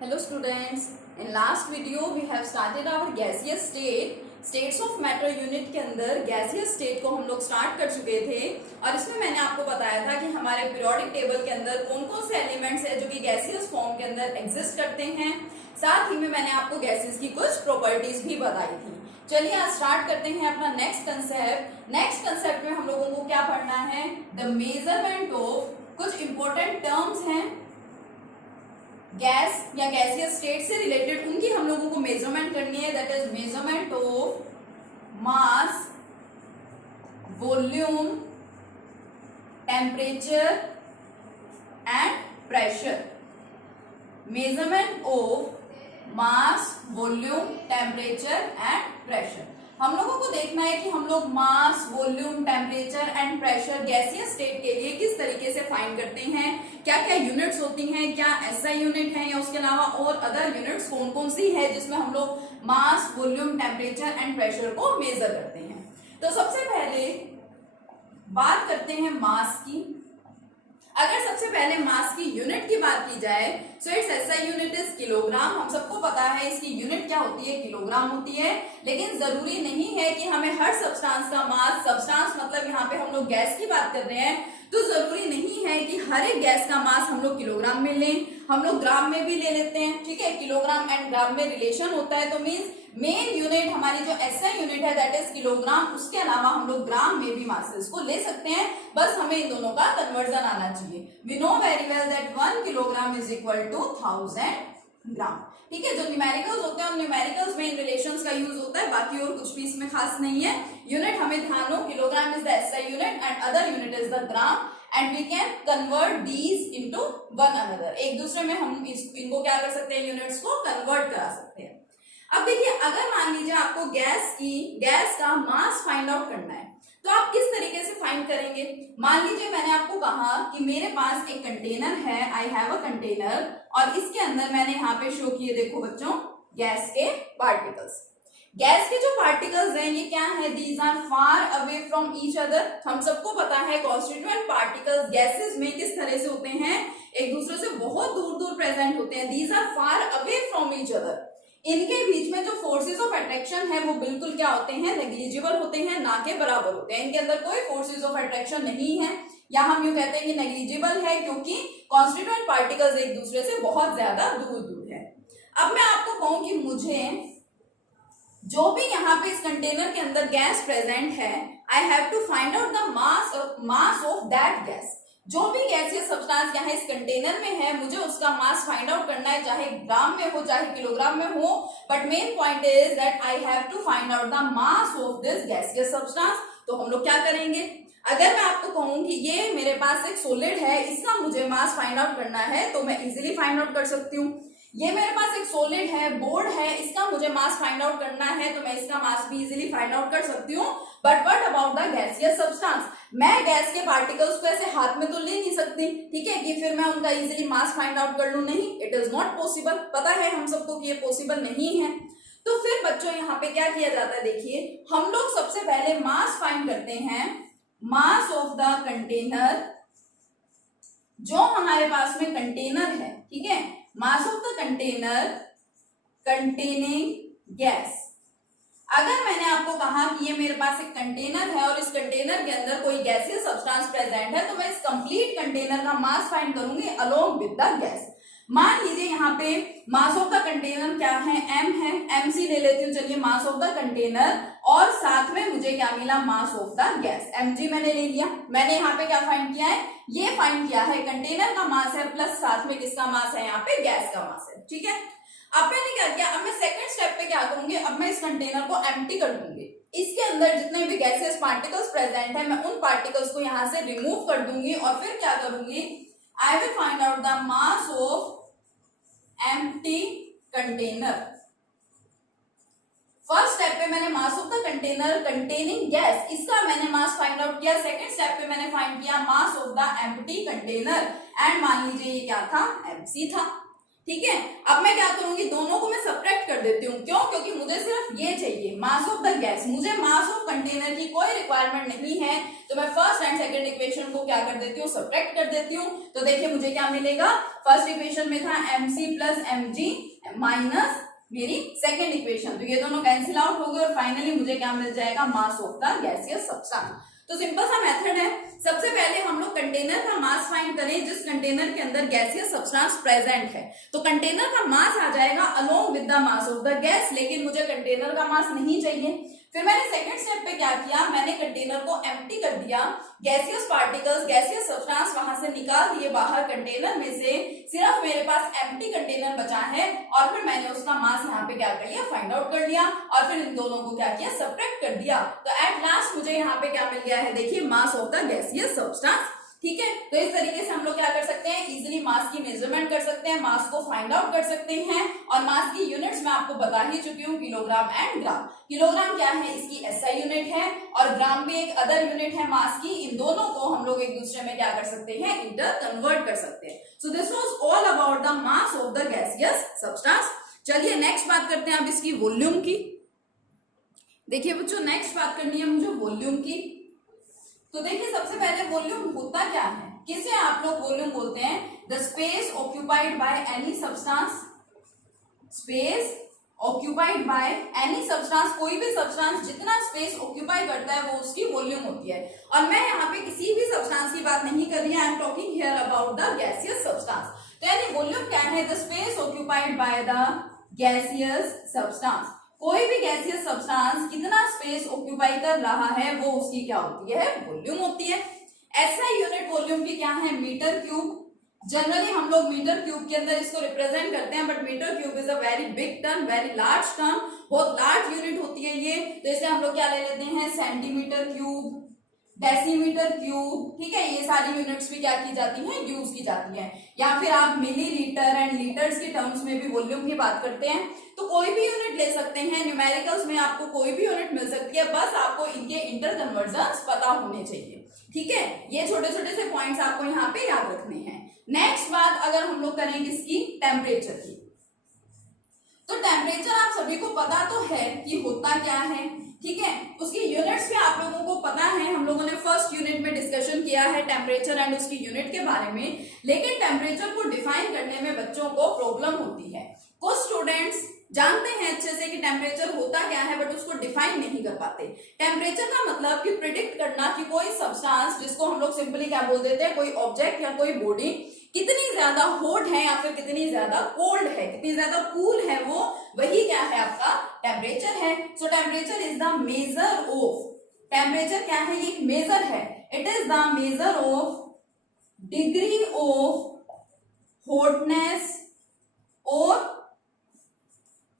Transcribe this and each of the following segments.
Hello students, in last video we have started our gaseous state. States of matter unit के अंदर gaseous state को हम लोग start कर चुके थे और इसमें मैंने आपको बताया था कि हमारे पीरियोडिक टेबल के अंदर कौन कौन से एलिमेंट्स हैं जो कि गैसियस फॉर्म के अंदर एग्जिस्ट करते हैं। साथ ही में मैंने आपको गैसेस की कुछ प्रॉपर्टीज भी बताई थी। चलिए आज स्टार्ट करते हैं अपना नेक्स्ट कंसेप्ट। नेक्स्ट कंसेप्ट में हम लोगों को क्या पढ़ना है, द मेजरमेंट ऑफ, कुछ इंपॉर्टेंट टर्म्स हैं गैस या गैसियस स्टेट से रिलेटेड, उनकी हम लोगों को मेजरमेंट करनी है। That is measurement of mass, volume, temperature and pressure. Measurement of mass, volume, temperature and pressure. हम लोगों को देखना है कि हम लोग mass, volume, temperature and pressure gaseous state के लिए किस तरीके से फाइंड करते हैं, क्या क्या यूनिट्स होती हैं, क्या एसआई यूनिट है या उसके अलावा और अदर यूनिट्स कौन कौन सी है जिसमें हम लोग mass, volume, temperature and pressure को मेजर करते हैं। तो सबसे पहले बात करते हैं मास की। अगर सबसे पहले मास की यूनिट की बात की जाए so it's SI unit is kilogram. हम सबको पता है इसकी यूनिट क्या होती है, किलोग्राम होती है। लेकिन जरूरी नहीं है कि हमें हर सब्सटेंस का मास, सब्सटेंस मतलब यहाँ पे हम लोग गैस की बात कर रहे हैं, तो जरूरी नहीं है कि हर एक गैस का मास हम लोग किलोग्राम में लें, हम लोग ग्राम में भी ले लेते हैं। ठीक है, किलोग्राम एंड ग्राम में रिलेशन होता है, तो मीन्स मेन यूनिट हमारी जो एसआई यूनिट है दैट इज किलोग्राम, उसके अलावा हम लोग ग्राम में भी मासेस को ले सकते हैं। बस हमें इन दोनों का कन्वर्जन आना चाहिए। We know very well that 1 kilogram is equal to 1000 gram. ठीक है, जो न्यूमेरिकल्स होते हैं उन न्यूमेरिकल्स में इन रिलेशंस का यूज होता है, बाकी और कुछ भी इसमें खास नहीं है। यूनिट हमें ध्यान हो, kilogram is the SI unit and other unit is the gram and we can convert these into one another. एक दूसरे में हम इनको क्या कर सकते हैं, यूनिट्स को कन्वर्ट करा सकते हैं। अब देखिए, अगर मान लीजिए आपको गैस का मास फाइंड आउट करना है तो आप किस तरीके से फाइंड करेंगे। मान लीजिए मैंने आपको कहा कि मेरे पास एक कंटेनर है, आई हैव अ कंटेनर, और इसके अंदर मैंने यहाँ पे शो किए, देखो बच्चों, गैस के पार्टिकल्स। गैस के जो पार्टिकल्स हैं ये क्या है, these are far away from each other. हम सबको पता है कॉन्स्टिट्यूएंट पार्टिकल्स गैसेस में किस तरह से होते हैं, एक दूसरे से बहुत दूर दूर प्रेजेंट होते हैं। These are far away from each other. इनके बीच में जो फोर्सेस ऑफ अट्रैक्शन है वो बिल्कुल क्या होते हैं, नेग्लिजिबल होते हैं, ना के बराबर होते हैं। इनके अंदर कोई फोर्सेस ऑफ अट्रैक्शन नहीं है, या हम यूं कहते हैं कि नेग्लिजिबल है, क्योंकि कॉन्स्टिट्यूएंट पार्टिकल्स एक दूसरे से बहुत ज्यादा दूर दूर है। अब मैं आपको कहूं कि मुझे जो भी यहाँ पे इस कंटेनर के अंदर गैस प्रेजेंट है, I have to find out the mass of that gas. जो भी गैसियस सब्सटेंस यहाँ इस कंटेनर में है, मुझे उसका मास फाइंड आउट करना है, चाहे ग्राम में हो चाहे किलोग्राम में हो, but main point is that I have to find out the mass of this gaseous substance. तो हम लोग क्या करेंगे, अगर मैं आपको कहूं कि ये मेरे पास एक सॉलिड है, इसका मुझे मास फाइंड आउट करना है, तो मैं इजीली फाइंड आउट कर सकती हूँ। ये मेरे पास एक सॉलिड है, बोर्ड है, इसका मुझे मास फाइंड आउट करना है, तो मैं इसका मास भी इजीली फाइंड आउट कर सकती हूँ। But what about the gaseous substance, मैं गैस के पार्टिकल्स को ऐसे हाथ में तो ले नहीं सकती, ठीक है, कि फिर मैं उनका इजीली मास फाइंड आउट कर लूं, नहीं, इट इज नॉट पॉसिबल। पता है हम सबको कि ये पॉसिबल नहीं है। तो फिर बच्चों यहाँ पे क्या किया जाता है, देखिए, हम लोग सबसे पहले मास फाइंड करते हैं, मास ऑफ द कंटेनर। जो हमारे पास में कंटेनर है, ठीक है, mass of the container containing gas. अगर मैंने आपको कहा कि ये मेरे पास एक कंटेनर है और इस कंटेनर के अंदर कोई गैसियस सब्सटेंस प्रेजेंट है, तो मैं इस कंप्लीट कंटेनर का मास फाइंड करूंगी अलोंग विद द गैस। मान लीजिए यहाँ पे मास ऑफ द कंटेनर क्या है, m है, mc ले लेती हूँ। चलिए, मास ऑफ द कंटेनर और साथ में मुझे क्या मिला, mass of the gas, mg मैंने ले लिया। मैंने यहाँ पे क्या फाइंड किया है, ये फाइंड किया है कंटेनर का मास है प्लस साथ में किसका मास है, यहाँ पे गैस का मास है। ठीक है, अब मैंने क्या किया, अब मैं सेकंड स्टेप पे क्या करूंगी, अब मैं इस कंटेनर को एम्प्टी कर दूंगी। इसके अंदर जितने भी गैसेस पार्टिकल्स प्रेजेंट है, मैं उन पार्टिकल्स को यहाँ से रिमूव कर दूंगी और फिर क्या करूंगी, I will find out the mass of empty container. First step पे मैंने mass of the container containing gas, इसका मैंने मास फाइंड आउट किया। सेकंड स्टेप पे मैंने फाइंड किया mass of the empty container, and मान लीजिए ये क्या था, mc था। ठीक है। अब मैं क्या करूंगी, दोनों को मैं सब्ट्रैक्ट कर देती हूँ। क्यों? क्योंकि मुझे सिर्फ ये चाहिए, मास ऑफ द गैस, मुझे मास ऑफ कंटेनर की कोई रिक्वायरमेंट नहीं है। तो मैं फर्स्ट एंड सेकंड इक्वेशन को क्या कर देती हूँ, सब्ट्रैक्ट कर देती हूँ। तो देखिए मुझे क्या मिलेगा, फर्स्ट इक्वेशन में था mc प्लस mg माइनस मेरी सेकेंड इक्वेशन, तो ये दोनों कैंसिल आउट हो गए और फाइनली मुझे क्या मिल जाएगा, mass of the gaseous substance. तो सिंपल सा मेथड है, सबसे पहले हम लोग कंटेनर का मास फाइंड करें जिस कंटेनर के अंदर गैसियस सब्सटेंस प्रेजेंट है। तो कंटेनर का मास आ जाएगा along with the mass of the gas, लेकिन मुझे कंटेनर का मास नहीं चाहिए। फिर मैंने सेकंड स्टेप पे क्या किया, मैंने कंटेनर को एम्प्टी कर दिया, गैसियस पार्टिकल्स, गैसियस सब्सटेंस वहां से निकाल दिए बाहर कंटेनर में से, सिर्फ मेरे पास एम्प्टी कंटेनर बचा है और फिर मैंने उसका मास यहाँ पे क्या कर लिया, फाइंड आउट कर लिया और फिर इन दोनों को क्या किया, सब्ट्रैक्ट कर दिया। तो एट लास्ट मुझे यहाँ पे क्या मिल गया है, देखिए mass of the gaseous substance. ठीक है, तो इस तरीके से हम लोग क्या कर सकते हैं, इजीली मास की मेजरमेंट कर सकते हैं, मास को फाइंड आउट कर सकते हैं। और मास की यूनिट्स मैं आपको बता ही चुकी हूँ, किलोग्राम एंड ग्राम। किलोग्राम क्या है, इसकी एसआई यूनिट है और ग्राम भी एक अदर यूनिट है मास की। इन दोनों को हम लोग एक दूसरे में क्या कर सकते हैं, इंटर कन्वर्ट कर सकते हैं। So this was all about the mass of the gaseous substance. चलिए नेक्स्ट बात करते हैं अब इसकी वॉल्यूम की। देखिए बच्चों, नेक्स्ट बात करनी है मुझे वॉल्यूम की। तो देखिए सबसे पहले वॉल्यूम होता क्या है, किसे आप लोग वॉल्यूम बोलते हैं, the space occupied by any substance, space occupied by any substance, कोई भी सब्सटेंस जितना स्पेस ऑक्यूपाई करता है वो उसकी वॉल्यूम होती है। और मैं यहाँ पे किसी भी सब्सटेंस की बात नहीं कर रही, I am talking here about the gaseous substance. तो यानी वॉल्यूम क्या है, the space occupied by the gaseous substance. कोई भी गैसियस सब्सटेंस कितना स्पेस ऑक्यूपाई कर रहा है वो उसकी क्या होती है, वॉल्यूम होती है। एसआई यूनिट वॉल्यूम की क्या है, मीटर क्यूब। जनरली हम लोग मीटर क्यूब के अंदर इसको रिप्रेजेंट करते हैं, but metre cube is a very big term, very large term, बहुत लार्ज यूनिट होती है ये। तो इसे हम लोग क्या ले लेते हैं, सेंटीमीटर क्यूब, डेसीमीटर क्यूब। ठीक है, ये सारी यूनिट्स भी क्या की जाती हैं, यूज की जाती हैं। या फिर आप मिलीलीटर एंड लीटर्स की टर्म्स में भी वॉल्यूम की बात करते हैं। तो कोई भी यूनिट ले सकते हैं, न्यूमेरिकल्स में आपको कोई भी यूनिट मिल सकती है, बस आपको इनके इंटर कन्वर्जन्स पता होने चाहिए। ठीक है, ये छोटे छोटे से पॉइंट्स आपको यहाँ पे याद रखने हैं। नेक्स्ट बात अगर हम लोग करें किसकी, टेम्परेचर की। तो टेम्परेचर आप सभी को पता तो है कि होता क्या है, ठीक है, उसकी यूनिट्स भी आप लोगों को पता है। हम लोगों ने फर्स्ट यूनिट में डिस्कशन किया है टेम्परेचर एंड उसकी यूनिट के बारे में। लेकिन टेम्परेचर को डिफाइन करने में बच्चों को प्रॉब्लम होती है। कुछ स्टूडेंट्स जानते हैं अच्छे से कि टेम्परेचर होता क्या है, बट उसको डिफाइन नहीं कर पाते। टेम्परेचर का मतलब कि प्रिडिक्ट करना कि कोई सब्सटेंस, जिसको हम लोग सिंपली क्या बोल देते हैं, कोई ऑब्जेक्ट या कोई बॉडी कितनी ज्यादा हॉट है या फिर कितनी ज्यादा कोल्ड है, कितनी ज्यादा कूल है, वो वही क्या है, आपका टेम्परेचर है। सो temperature is the measure of, temperature क्या है, ये एक मेजर है। It is the measure of degree of hotness और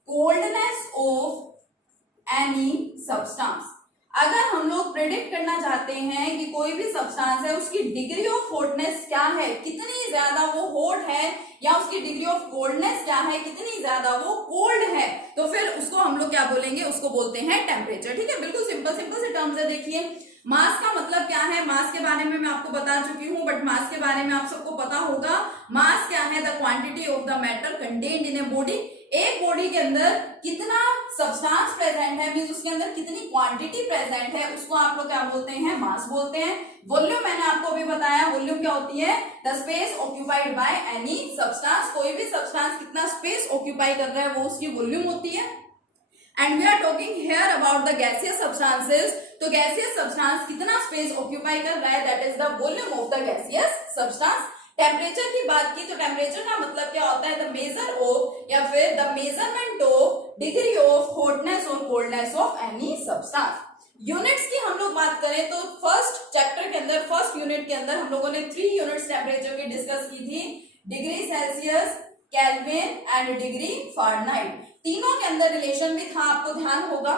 कोल्डनेस ऑफ एनी सब्सटेंस। अगर हम लोग प्रेडिक्ट करना चाहते हैं कि कोई भी सब्सटेंस है उसकी डिग्री ऑफ हॉटनेस क्या है, कितनी ज्यादा वो हॉट है, या उसकी डिग्री ऑफ कोल्डनेस क्या है, कितनी ज्यादा वो कोल्ड है, तो फिर उसको हम लोग क्या बोलेंगे, उसको बोलते हैं टेम्परेचर। ठीक है, बिल्कुल सिंपल सिंपल से टर्म्स है। देखिए मास का मतलब क्या है, मास के बारे में मैं आपको बता चुकी हूँ, बट मास के बारे में आप सबको पता होगा। मास क्या है, the quantity of the matter contained in a body. एक बॉडी के अंदर कितना सब्सटेंस प्रेजेंट है, मींस उसके अंदर कितनी क्वांटिटी प्रेजेंट है, उसको आप लोग क्या बोलते हैं, मास बोलते हैं। वॉल्यूम मैंने आपको अभी बताया, वॉल्यूम क्या होती है, the space occupied by any substance. कोई भी सब्सटेंस कितना स्पेस ऑक्यूपाई कर रहा है वो उसकी वॉल्यूम होती है। And we are talking here about the gaseous substances. तो गैसियस सब्सटेंस कितना स्पेस ऑक्यूपाई कर रहा है, that is the volume of the gaseous substance. Temperature की बात की तो टेम्परेचर का मतलब क्या होता है, द मेजर ऑफ या फिर the measurement of degree of hotness और coldness of any substance. Units की हम लोग बात करें तो फर्स्ट चैप्टर के अंदर, फर्स्ट यूनिट के अंदर हम लोगों ने 3 यूनिट्स टेम्परेचर की डिस्कस की थी, degree Celsius, kelvin and degree Fahrenheit. तीनों के अंदर रिलेशन भी था, आपको ध्यान होगा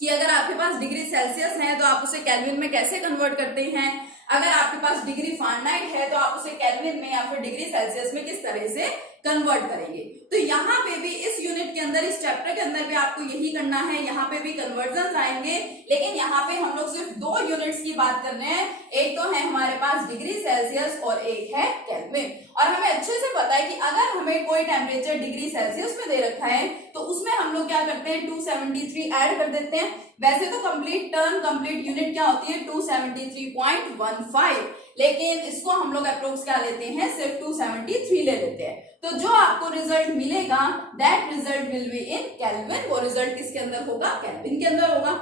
कि अगर आपके पास डिग्री सेल्सियस है तो आप उसे केल्विन में कैसे कन्वर्ट करते हैं, अगर आपके पास डिग्री फारेनहाइट है तो आप उसे केल्विन में या फिर डिग्री सेल्सियस में किस तरह से कन्वर्ट करेंगे। तो यहाँ पे भी इस यूनिट के अंदर, इस चैप्टर के अंदर भी आपको यही करना है। यहाँ पे भी कन्वर्जन आएंगे, लेकिन यहाँ पे हम लोग सिर्फ 2 यूनिट्स की बात कर रहे हैं। एक तो है हमारे पास डिग्री सेल्सियस और एक है केल्विन। और हमें अच्छे से पता है कि अगर हमें कोई टेम्परेचर डिग्री सेल्सियस में दे रखा है तो उसमें हम लोग क्या करते हैं, 273 ऐड कर देते हैं। वैसे तो कंप्लीट टर्म, कंप्लीट यूनिट क्या होती है, 273.15, लेकिन इसको हम लोग अप्रोक्स क्या लेते हैं, सिर्फ 273 ले लेते हैं। तो जो आपको रिजल्ट मिलेगा, that result will be in kelvin. वो रिजल्ट किसके अंदर होगा, केल्विन के अंदर होगा।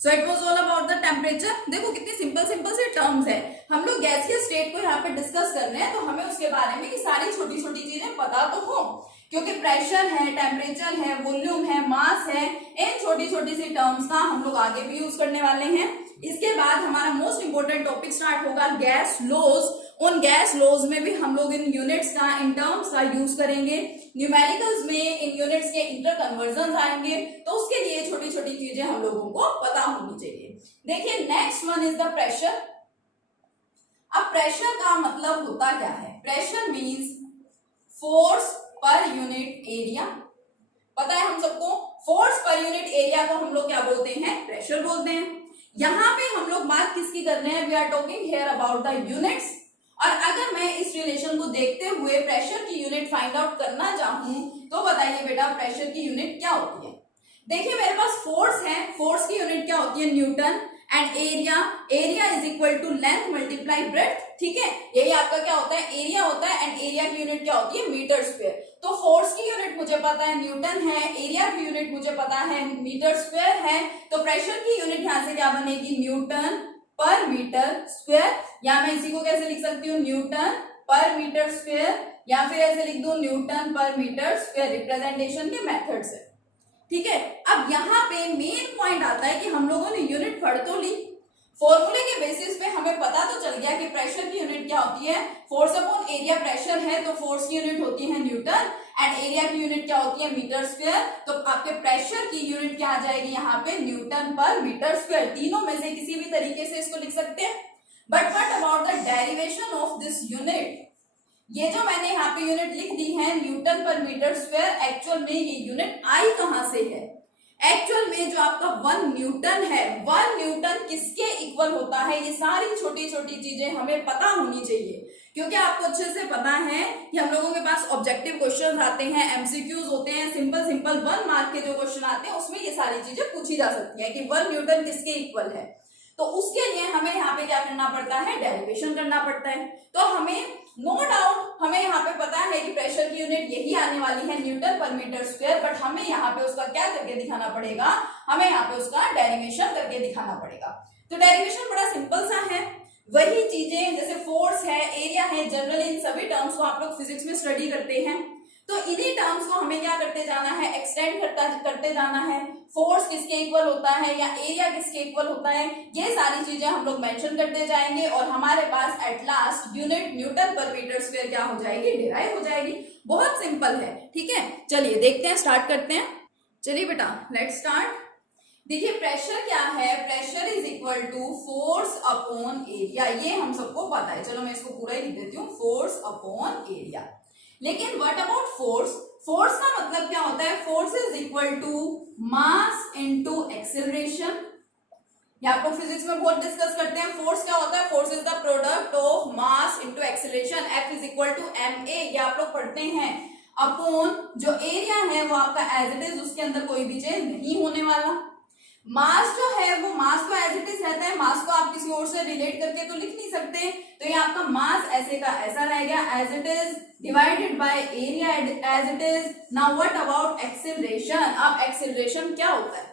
So it was all about the temperature. देखो कितनी सिंपल सिंपल से टर्म्स है। हम लोग गैसियस स्टेट को यहाँ पे डिस्कस कर रहे हैं, तो हमें उसके बारे में ये सारी छोटी छोटी चीजें पता तो हो, क्योंकि प्रेशर है, टेम्परेचर है, वॉल्यूम है, मास है, इन छोटी छोटी सी टर्म्स का हम लोग आगे भी यूज करने वाले हैं। इसके बाद हमारा मोस्ट इंपोर्टेंट टॉपिक स्टार्ट होगा गैस लॉज। उन गैस लॉज में भी हम लोग इन यूनिट्स का, इन टर्म्स का यूज करेंगे। न्यूमेरिकल्स में इन यूनिट्स के इंटर कन्वर्जन आएंगे, तो उसके लिए छोटी छोटी चीजें हम लोगों को पता होनी चाहिए। देखिए next one is the pressure. अब प्रेशर का मतलब होता क्या है, pressure means force per unit area. पता है हम सबको, फोर्स पर यूनिट एरिया को हम लोग क्या बोलते हैं, प्रेशर बोलते हैं। यहाँ पे हम लोग बात किसकी कर रहे हैं, we are talking here about the units. और अगर मैं इस रिलेशन को देखते हुए प्रेशर की यूनिट फाइंड आउट करना चाहूं, तो बताइए बेटा प्रेशर की यूनिट क्या होती है। देखिए मेरे पास फोर्स है, फोर्स की यूनिट क्या होती है, newton. And area is equal to length multiply breadth, ठीक है, यही आपका क्या होता है, एरिया होता है। एंड एरिया की यूनिट क्या होती है, मीटर स्क्वायर। तो फोर्स की यूनिट मुझे पता है न्यूटन है, एरिया की यूनिट मुझे पता है मीटर स्क्वायर है, तो प्रेशर की यूनिट यहां से क्या बनेगी, न्यूटन पर मीटर स्क्वायर। या मैं इसी को कैसे लिख सकती हूँ, न्यूटन पर मीटर स्क्वायर, या फिर ऐसे लिख दूं Newton per metre square, representation के मेथड से, ठीक है। अब यहाँ पे मेन पॉइंट आता है कि हम लोगों ने यूनिट पढ़ तो ली, फॉर्मूले के बेसिस पे हमें पता तो चल गया कि प्रेशर की यूनिट क्या होती है, फोर्स अपॉन एरिया प्रेशर है, तो फोर्स की यूनिट होती है न्यूटन। एंड एरिया की यूनिट क्या होती है, मीटर स्क्वायर। तो आपके प्रेशर की यूनिट क्या आ जाएगी यहाँ पे, न्यूटन पर मीटर स्क्वायर। तीनों में से किसी भी तरीके से इसको लिख सकते हैं। But what about the derivation of this unit. ये जो मैंने यहाँ पे यूनिट लिख दी है Newton per metre square, actual में ये यूनिट आई कहां से है, एक्चुअल में जो आपका 1 न्यूटन है, 1 न्यूटन किसके इक्वल होता है, ये सारी छोटी छोटी चीजें हमें पता होनी चाहिए। क्योंकि आपको अच्छे से पता है कि हम लोगों के पास ऑब्जेक्टिव क्वेश्चन आते हैं, एमसीक्यूज होते हैं, सिंपल सिंपल 1 मार्क के जो क्वेश्चन आते हैं उसमें ये सारी चीजें पूछी जा सकती है कि 1 न्यूटन किसके इक्वल है। तो उसके लिए हमें यहाँ पे क्या करना पड़ता है, डेरिवेशन करना पड़ता है। तो हमें नो डाउट हमें यहाँ पे पता है कि प्रेशर की यूनिट यही आने वाली है, Newton per metre square. But हमें यहाँ पे उसका क्या करके दिखाना पड़ेगा, हमें यहाँ पे उसका डेरिवेशन करके दिखाना पड़ेगा। तो डेरिवेशन बड़ा सिंपल सा है, वही चीजें जैसे फोर्स है, एरिया है, जनरली इन सभी टर्म्स को आप लोग फिजिक्स में स्टडी करते हैं। तो इन्हीं टर्म्स को हमें क्या करते जाना है, एक्सटेंड करते जाना है। फोर्स किसके इक्वल होता है या एरिया किसके इक्वल होता है, ये सारी चीजें हम लोग मेंशन करते जाएंगे और हमारे पास at last unit Newton per metre square क्या हो जाएगी, डिराइव हो जाएगी। बहुत सिंपल है, ठीक है। चलिए देखते हैं, स्टार्ट करते हैं। चलिए बेटा लेट्स स्टार्ट। देखिए प्रेशर क्या है, pressure is equal to force upon area, ये हम सबको पता है। चलो मैं इसको पूरा ही लिख देती हूँ, फोर्स अपॉन एरिया। लेकिन व्हाट अबाउट फोर्स, फोर्स का मतलब क्या होता है, force is equal to mass into acceleration. ये आप लोग फिजिक्स में बहुत डिस्कस करते हैं। फोर्स क्या होता है, force is the product of mass into acceleration, F is equal to ma, ये आप लोग पढ़ते हैं। अपॉन जो एरिया है वो आपका एज इट इज, उसके अंदर कोई भी चेंज नहीं होने वाला। मास जो है वो मास को एज इट इज रहता है, मास को आप किसी और से रिलेट करके तो लिख नहीं सकते। तो ये आपका मास ऐसे का ऐसा रह गया as it is, divided by area as it is. Now what about acceleration, अब एक्सेलरेशन क्या होता है,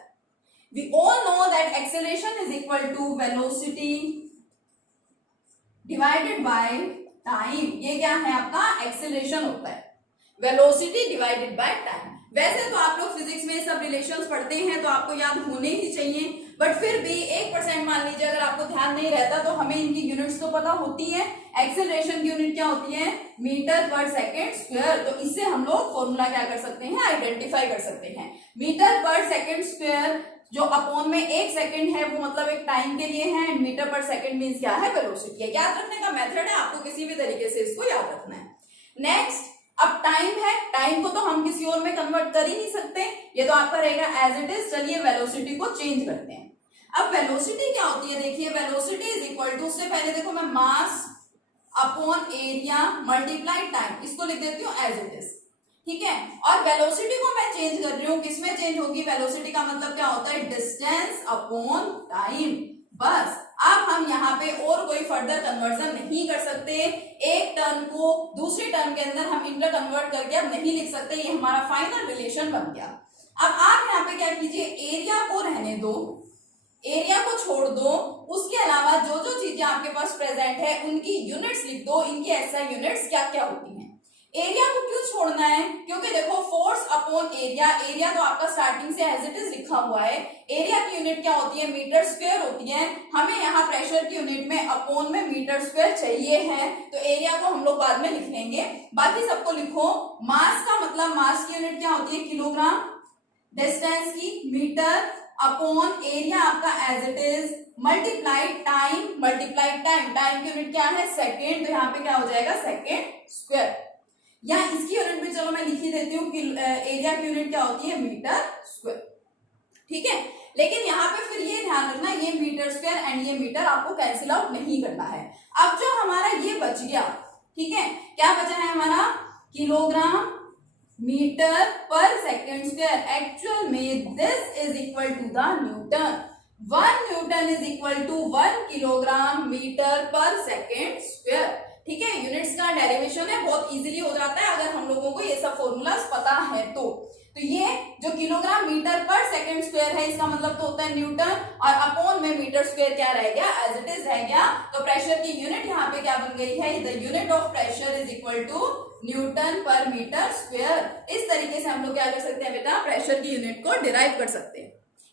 we all know that acceleration is equal to velocity divided by time. ये क्या है आपका एक्सेलरेशन होता है, वेलोसिटी डिवाइडेड बाय टाइम। वैसे तो आप लोग फिजिक्स में सब रिलेशंस पढ़ते हैं तो आपको याद होने ही चाहिए, बट फिर भी 1% मान लीजिए अगर आपको ध्यान नहीं रहता तो हमें इनकी यूनिट्स तो पता होती है। एक्सेलरेशन की यूनिट क्या होती है, मीटर पर सेकेंड स्क्वायर। तो इससे हम लोग फॉर्मूला क्या कर सकते हैं, आइडेंटिफाई कर सकते हैं। मीटर पर सेकेंड स्क्वायर जो अपॉन में 1 सेकेंड है वो मतलब एक टाइम के लिए है, and metre per second means क्या है, वेलोसिटी है। याद रखने का मेथड है, आपको किसी भी तरीके से इसको याद रखना है। नेक्स्ट, अब टाइम है, और में कन्वर्ट कर ही नहीं सकते, ये तो आपका रहेगा एज इट इज। चलिए वेलोसिटी को चेंज करते हैं। अब वेलोसिटी क्या होती है, देखिए वेलोसिटी इज इक्वल टू, उससे पहले देखो मैं mass upon area multiply time, इसको लिख देती हूँ एज इट इज, ठीक है। और वेलोसिटी को मैं चेंज कर रही हूँ, किसमें चेंज होगी, वेलोसिटी का मतलब क्या होता है, डिस्टेंस अपॉन टाइम, बस। अब हम यहाँ पे और कोई फर्दर कन्वर्जन नहीं कर सकते, एक टर्म को दूसरी टर्म के अंदर हम इंटर कन्वर्ट करके अब नहीं लिख सकते, ये हमारा फाइनल रिलेशन बन गया। अब आप यहाँ पे क्या कीजिए, एरिया को रहने दो, एरिया को छोड़ दो, उसके अलावा जो जो चीजें आपके पास प्रेजेंट है उनकी यूनिट्स लिख दो, इनकी एसआई यूनिट्स क्या क्या होती हैं। एरिया को क्यों छोड़ना है, क्योंकि देखो फोर्स अपॉन एरिया, एरिया तो आपका स्टार्टिंग से एज इट इज लिखा हुआ है, एरिया की यूनिट क्या होती है, मीटर स्क्वायर होती है, हमें यहाँ प्रेशर की यूनिट में अपॉन में मीटर स्क्वायर चाहिए है, तो एरिया को हम लोग बाद में लिख लेंगे, बाकी सबको लिखो। मास का मतलब, मास की यूनिट क्या होती है, किलोग्राम, डिस्टेंस की मीटर, अपॉन एरिया आपका as it is, multiply time, multiply time, time की यूनिट क्या है, सेकेंड, तो यहाँ पे क्या हो जाएगा, सेकेंड स्क्वायर, या इसकी यूनिट भी चलो मैं लिख ही देती हूँ कि एरिया की यूनिट क्या होती है, मीटर स्क्वायर, ठीक है। लेकिन यहाँ पे फिर ये ध्यान रखना, ये मीटर स्क्वायर एंड ये मीटर आपको कैंसिल आउट नहीं करना है। अब जो हमारा ये बच गया, ठीक है, क्या बचा है हमारा, kilogram metre per second square, actual में this is equal to the newton, 1 newton is equal to 1 kilogram metre per second square, ठीक है। यूनिट्स का डेरिवेशन है, बहुत इजीली हो जाता है अगर हम लोगों को ये सब फॉर्मूलाज पता है तो ये जो kilogram metre per second square है, इसका मतलब तो होता है न्यूटन, और अपॉन में मीटर स्क्वायर क्या रह गया, एज इट इज रह गया। तो प्रेशर की यूनिट यहाँ पे क्या बन गई है, the unit of pressure is equal to newton per metre square. इस तरीके से हम लोग क्या कर सकते हैं बेटा, प्रेशर की यूनिट को डिराइव कर सकते हैं,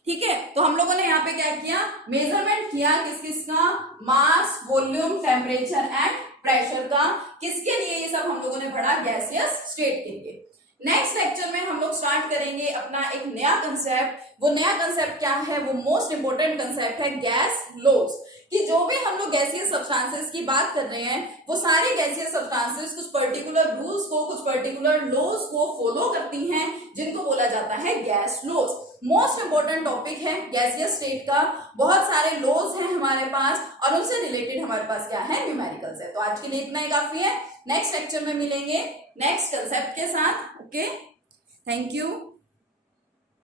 ठीक है। तो हम लोगों ने यहाँ पे क्या किया, मेजरमेंट किया किस किसका, मास, वॉल्यूम, टेम्परेचर एंड प्रेशर का, किसके लिए, ये सब हम लोगों ने पढ़ा, गैसियस स्टेट के लिए। नेक्स्ट लेक्चर में हम लोग स्टार्ट करेंगे अपना एक नया कंसेप्ट, वो नया कंसेप्ट क्या है, वो मोस्ट इंपोर्टेंट कंसेप्ट है गैस लॉज, कि जो भी हम लोग गैसियस सब्सटेंसेस की बात कर रहे हैं, वो सारे गैसियस सब्सटेंसेस कुछ पर्टिकुलर रूल्स को, कुछ पर्टिकुलर लॉज को फॉलो करती हैं, जिनको बोला जाता है gas laws. Most important topic है गैसियस स्टेट का, बहुत सारे लॉज हैं हमारे पास, और उनसे रिलेटेड हमारे पास क्या है, न्यूमेरिकल्स है। तो आज के लिए इतना ही काफी है, नेक्स्ट लेक्चर में मिलेंगे नेक्स्ट कंसेप्ट के साथ। Okay, thank you.